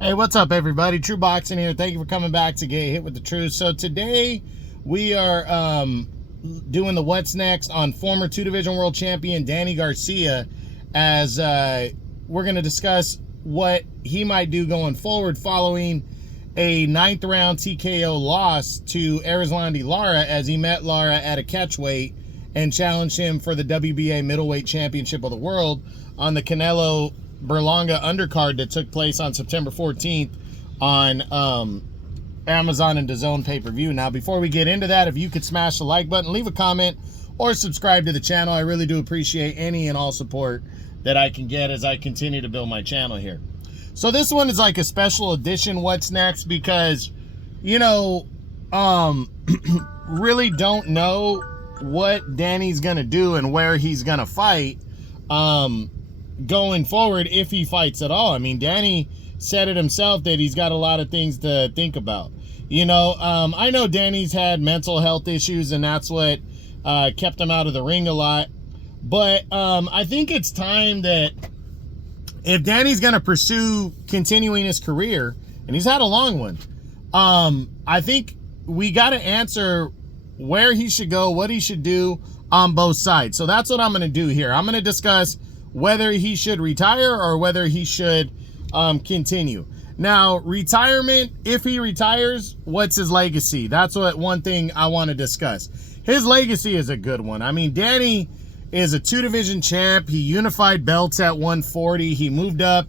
Hey, what's up, everybody? True Boxing here. Thank you for coming back to Get Hit with the Truth. So today we are doing the What's Next on former two-division world champion Danny Garcia, as we're going to discuss what he might do going forward following a 9th round TKO loss to Erislandy Lara, as he met Lara at a catchweight and challenged him for the WBA Middleweight Championship of the World on the Canelo Berlanga undercard that took place on September 14th on Amazon and DAZN pay-per-view. Now, before we get into that, if you could smash the like button, leave a comment, or subscribe to the channel. I really do appreciate any and all support that I can get as I continue to build my channel here. So this one is like a special edition What's Next, because, you know, really don't know what Danny's gonna do and where he's gonna fight going forward, if he fights at all. I mean, Danny said it himself that he's got a lot of things to think about. You know, I know Danny's had mental health issues, and that's what kept him out of the ring a lot. But I think it's time that if Danny's going to pursue continuing his career, and he's had a long one, I think we got to answer where he should go, what he should do on both sides. So that's what I'm going to do here. I'm going to discuss whether he should retire or whether he should continue. Now, retirement, if he retires, what's his legacy? That's one thing I want to discuss. His legacy is a good one. I mean, Danny is a two-division champ. He unified belts at 140. He moved up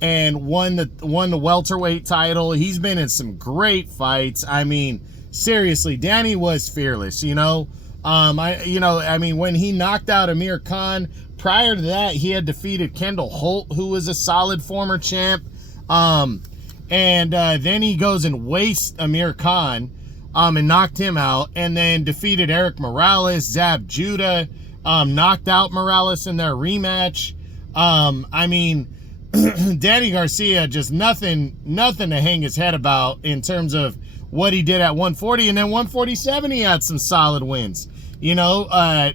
and won the welterweight title. He's been in some great fights. I mean, seriously, Danny was fearless, you know. I mean, when he knocked out Amir Khan, prior to that, he had defeated Kendall Holt, who was a solid former champ. Then he goes and wastes Amir Khan, and knocked him out, and then defeated Eric Morales, Zab Judah, knocked out Morales in their rematch. I mean, Danny Garcia, just nothing to hang his head about in terms of what he did at 140, and then 147 he had some solid wins. You know,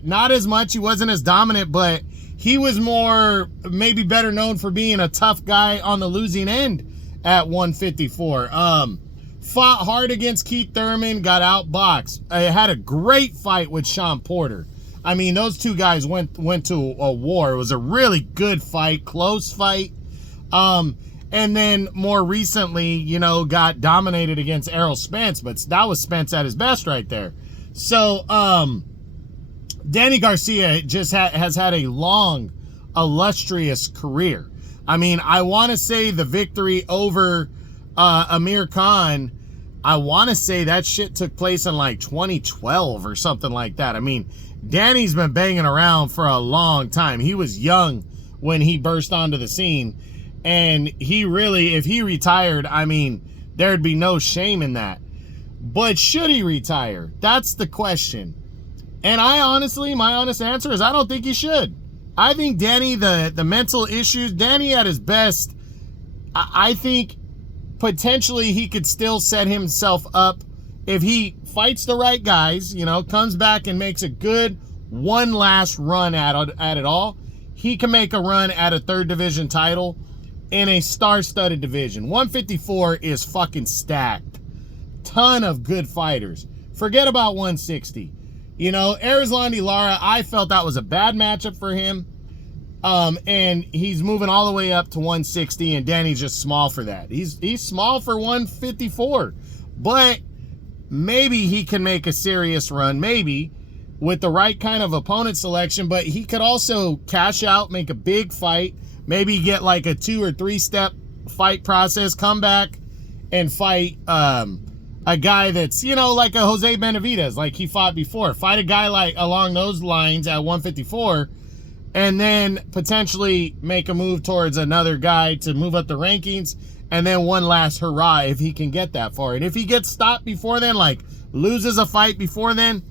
not as much, he wasn't as dominant, but he was more, maybe better known for being a tough guy on the losing end at 154. Fought hard against Keith Thurman, got outboxed. Had a great fight with Sean Porter. I mean, those two guys went to a war. It was a really good fight, close fight. And then more recently, you know, got dominated against Errol Spence, but that was Spence at his best right there. So, Danny Garcia just has had a long, illustrious career. I mean, I want to say the victory over Amir Khan, I want to say that shit took place in like 2012 or something like that. I mean, Danny's been banging around for a long time. He was young when he burst onto the scene. And he really, if he retired, I mean, there'd be no shame in that. But should he retire? That's the question. And my honest answer is I don't think he should. I think Danny, the mental issues, Danny at his best, I think potentially he could still set himself up if he fights the right guys, you know, comes back and makes a good one last run at it all. He can make a run at a third division title in a star-studded division. 154 is fucking stacked. Ton of good fighters. Forget about 160. You know, Erislandy Lara, I felt that was a bad matchup for him. And he's moving all the way up to 160, and Danny's just small for that. He's small for 154. But maybe he can make a serious run, maybe, with the right kind of opponent selection. But he could also cash out, make a big fight, maybe get like a 2 or 3 step fight process, come back and fight a guy that's, you know, like a Jose Benavidez, like he fought before. Fight a guy like along those lines at 154, and then potentially make a move towards another guy to move up the rankings, and then one last hurrah if he can get that far. And if he gets stopped before then, like loses a fight before then,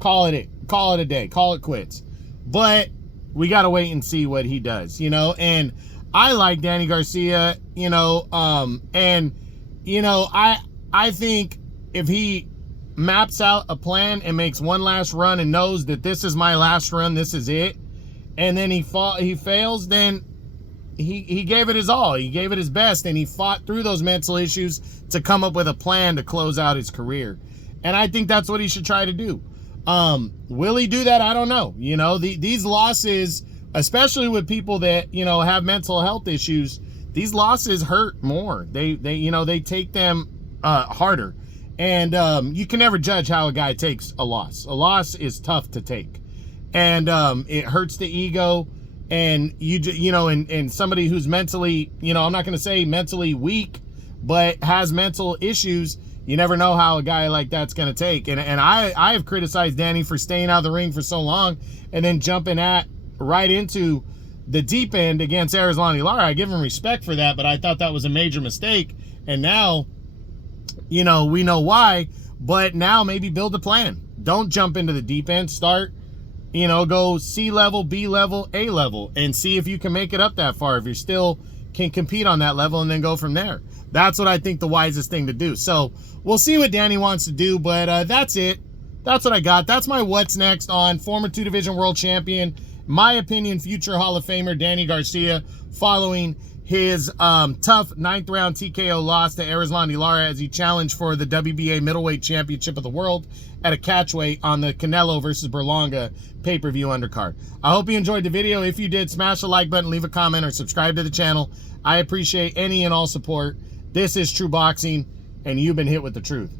call it a day, call it quits. But we got to wait and see what he does, you know. And I like Danny Garcia, you know, and, you know, I think if he maps out a plan and makes one last run and knows that this is my last run, this is it, and then he fails, then he gave it his all. He gave it his best, and he fought through those mental issues to come up with a plan to close out his career. And I think that's what he should try to do. Will he do that? I don't know. You know, these losses, especially with people that, you know, have mental health issues, these losses hurt more. They take them harder. And you can never judge how a guy takes a loss. A loss is tough to take. And it hurts the ego. And and somebody who's mentally, I'm not going to say mentally weak, but has mental issues, you never know how a guy like that's going to take. And I have criticized Danny for staying out of the ring for so long and then jumping right into the deep end against Erislandy Lara. I give him respect for that, but I thought that was a major mistake. And now, we know why, but now maybe build a plan. Don't jump into the deep end. Start, go C level, B level, A level, and see if you can make it up that far, if you still can compete on that level, and then go from there. That's what I think the wisest thing to do. So we'll see what Danny wants to do, but that's it. That's what I got. That's my what's next on former 2-division world champion, my opinion, future Hall of Famer Danny Garcia, following his tough 9th round TKO loss to Erislandy Lara as he challenged for the WBA Middleweight Championship of the World at a catchweight on the Canelo versus Berlanga pay-per-view undercard. I hope you enjoyed the video. If you did, smash the like button, leave a comment, or subscribe to the channel. I appreciate any and all support. This is True Boxing, and you've been hit with the truth.